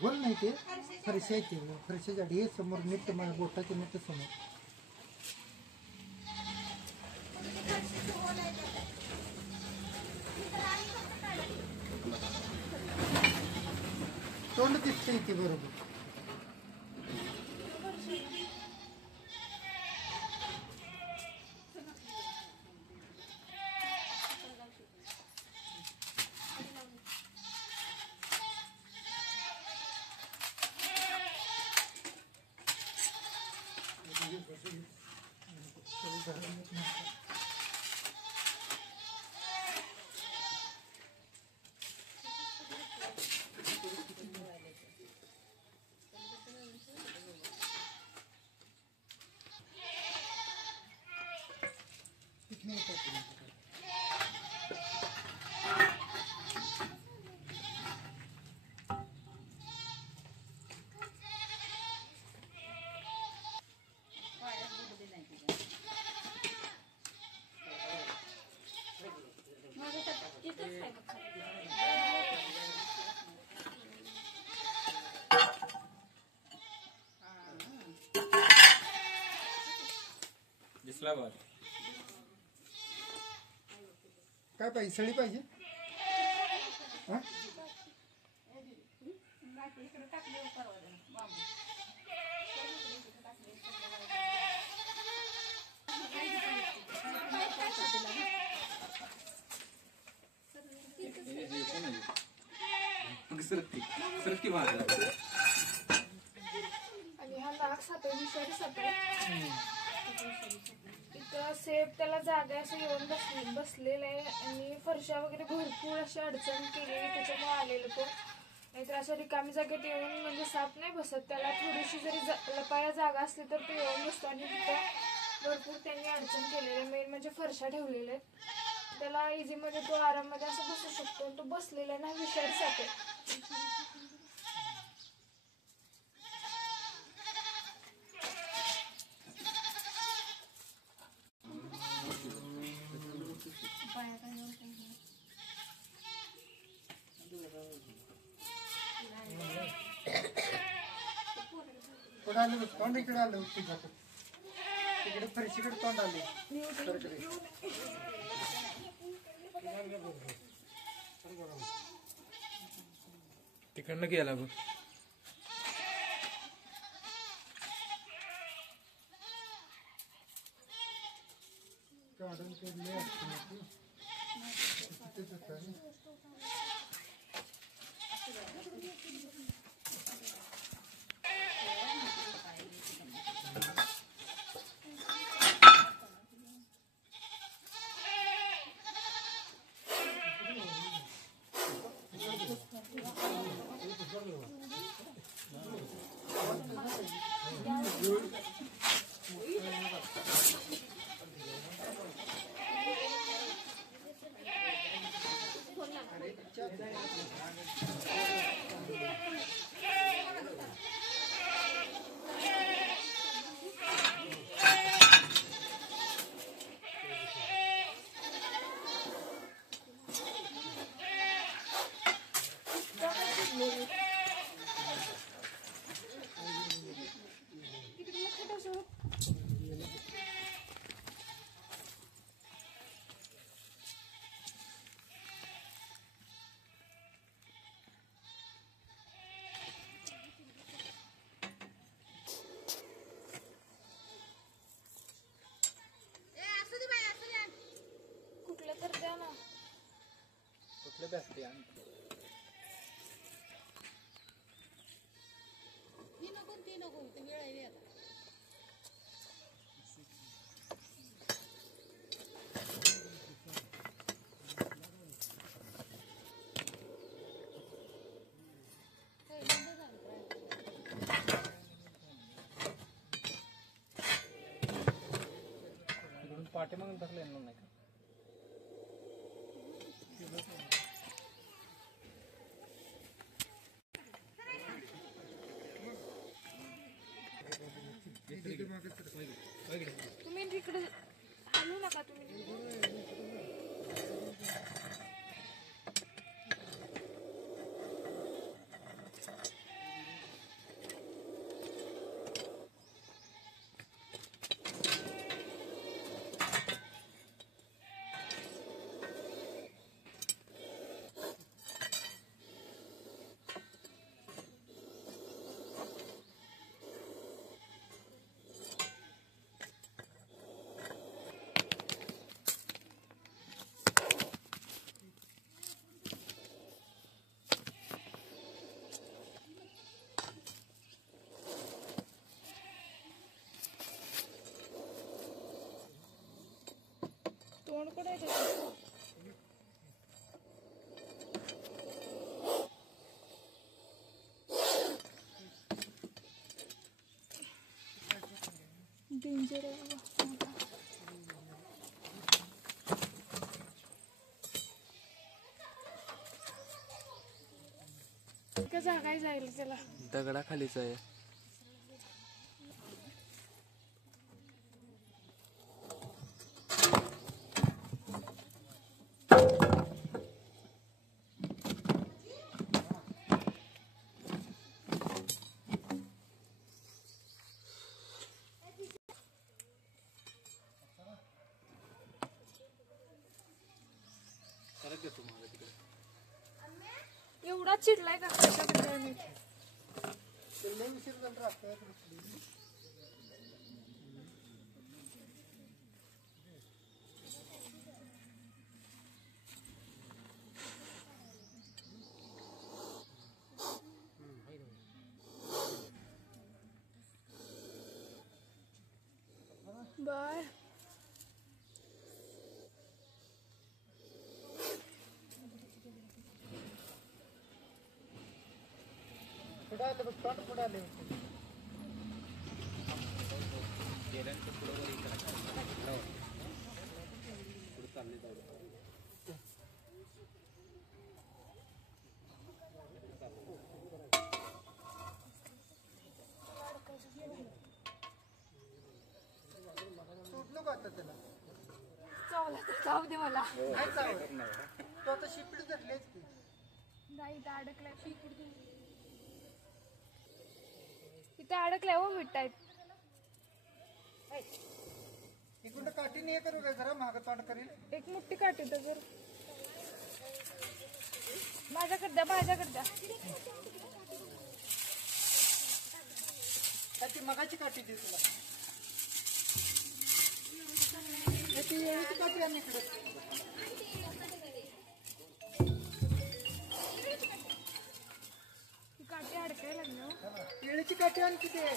बोल नाही ते फरशाची फरशाच्या ढे समोर नित्य माझ्या बोटाच्या नित्य समोर तोंड दिसतंय ते बरोबर. काय पाहिजे सळी पाहिजे सेब त्याला जागा असं येऊन बसलेलं आहे आणि फरशा वगैरे भरपूर अशी अडचण केलेली त्याच्यामुळे आलेलं तो. नाहीतर अशा रिकामी जागेत येऊन म्हणजे साप नाही बसत त्याला. थोडीशी जरी लपायला जागा असली तर तो येऊन बसतो आणि तिथं भरपूर त्यांनी अडचण केलेली आहे. मेन म्हणजे फरशा ठेवलेल्या आहेत त्याला इझीमध्ये तो आराममध्ये असं बसू शकतो. तो बसलेला ना विषारी साप आहे. पुढे आलं तोंड इकडे आलं तिकडे फरशीकडे तोंड आले तिकडनं गेला बघ. काढून पाठीमागून धरलं येणार नाही का? तुम्ही तिकडे हलू नका तुम्ही. कुठे आहे त्याचं? डेंजर आहे बाबा. का जागा आहे जायला त्याला? दगडाखालीच आहे. एवढा चिडलाय का कशाबद्दल मी? लय उशीर झाला रस्त्यावर बसली. बाय. पुढे आलं बघ, तोंड पुढे आले. सोडलो का आता त्याला? चावला तर चाव दे मला. नाही चावत. तो आता शिपडी धरलीच की. नाही इथं अडकलाय. इथं अडकलाय हो विटायत. इकडं काठीने हे करू काय जरा मागं तोंड करील. एक मोठी काठी तर माझ्याकडे द्या, माझ्याकडे द्या. काय ती मगाची काठी दे तुला. हे ती वेळीची काठी आण इकडे. ही काठी अडकायला लागली हो. वेळीची काठी आण किती आहे.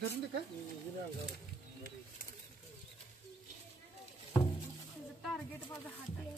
धरून दे काय टार्गेट माझा हात आहे.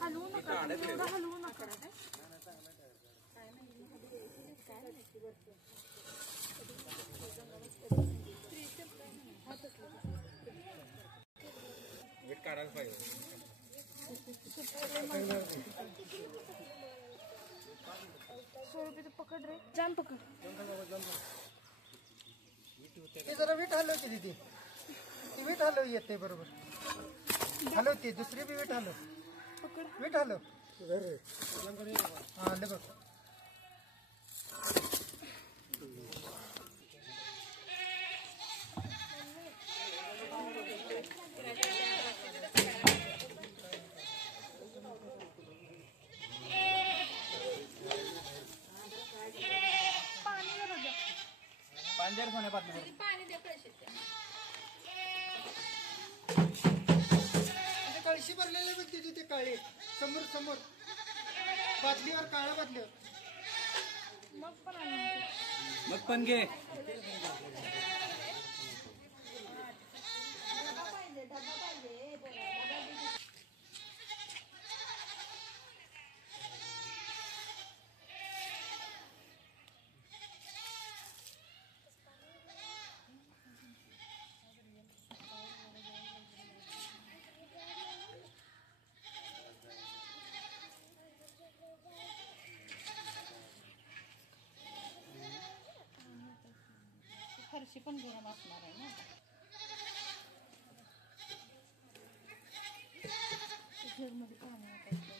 हलवू नका, एवढं हलवू नका. काढायला पाहिजे. ₹100 पकड रे, जान पकड. ते जरा वीट हलव की दीदी. ती वीट हलव येते बरोबर. हलव ती दुसरी बी वीट हलव. पकड. वीट हलव. हा आलं बघ. कळशी भरलेले बघ तिथे काळे समोर समोर बादलीवर काळ्या बादलीवर. मग पण घे. फरशी पण गरम असणार आहे ना. घरमध्ये पाणी वाटायचं.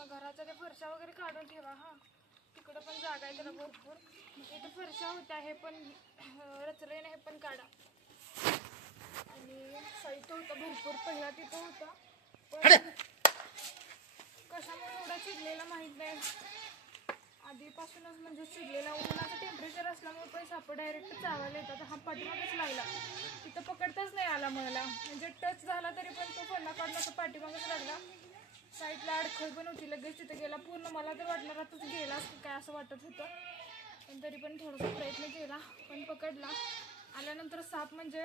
मग घराच्या त्या फरशा वगैरे काढून ठेवा हा. तिकडं पण जागा आहे त्याला भरपूर. मग इथं फरशा होत्या, हे पण रचले नाही, हे पण काढा. आणि साहित्य होतं भरपूर, पहिला तिथं होता पण कशामुळे एवढा चिडलेला माहीत नाही. आधीपासूनच म्हणजे चिडलेला, उन्हाचं टेम्परेचर असल्यामुळे पण साप डायरेक्ट चावायला येतात. हा पाठीमागच लागला, तिथं पकडताच नाही आला मला. म्हणजे टच झाला तरी पण तो फन्ना काढून असं पाठीमागच लागला. साईडला अडखळ पण होती, लगेच तिथं गेला पूर्ण. मला तर वाटलं रातच गेलाच काय असं वाटत होतं, पण तरी पण थोडासा प्रयत्न केला, पण पकडला. आल्यानंतर साप म्हणजे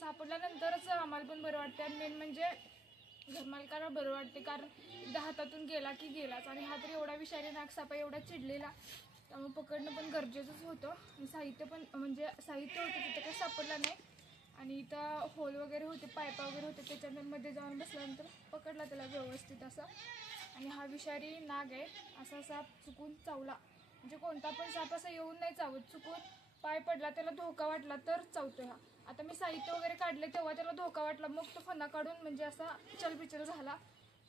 सापडल्यानंतरच आम्हाला पण बरं वाटतं. आणि मेन म्हणजे घरमालकाला बरं वाटते, कारण एकदा हातातून गेला की गेलाच. आणि हा तर एवढा विषारी नागसाप आहे, एवढा चिडलेला, त्यामुळे पकडणं पण गरजेचंच होतं. आणि साहित्य पण म्हणजे साहित्य होतं तिथं काही सापडलं नाही. आणि इथं होल वगैरे होते, पायपा वगैरे होते, त्याच्यामध्ये जाऊन बसल्यानंतर पकडला त्याला व्यवस्थित असा. आणि हा विषारी नाग आहे, असा साप चुकून चावला म्हणजे कोणता पण साप असा येऊन नाही चावत, चुकून पाय पडला, त्याला धोका वाटला तर चावतोय हा. आता मी साहित्य वगैरे काढले तेव्हा त्याला धोका वाटला, मग तो फणा काढून म्हणजे असा चलबिचल झाला,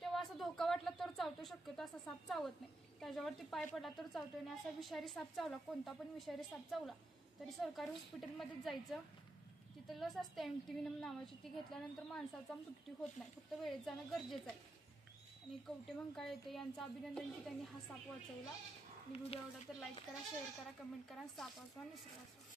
तेव्हा असा धोका वाटला तर चावतो. शक्यतो असा साप चावत नाही, त्याच्यावरती पाय पडला तर चावतोय. आणि असा विषारी साप चावला, कोणता पण विषारी साप चावला तरी सरकारी हॉस्पिटलमध्येच जायचं, तिथं लस असते एंटीव्हिनम नावाची, ती घेतल्यानंतर माणसाचा मृत्यू होत नाही, फक्त वेळेत जाणं गरजेचं आहे. आणि कवटे मंकाळ येते यांचं अभिनंदन की त्यांनी हा साप वाचवला. आणि व्हिडिओ आवडला तर लाईक करा, शेअर करा, कमेंट करा, साप वाचवा, निसर्ग वाचवा.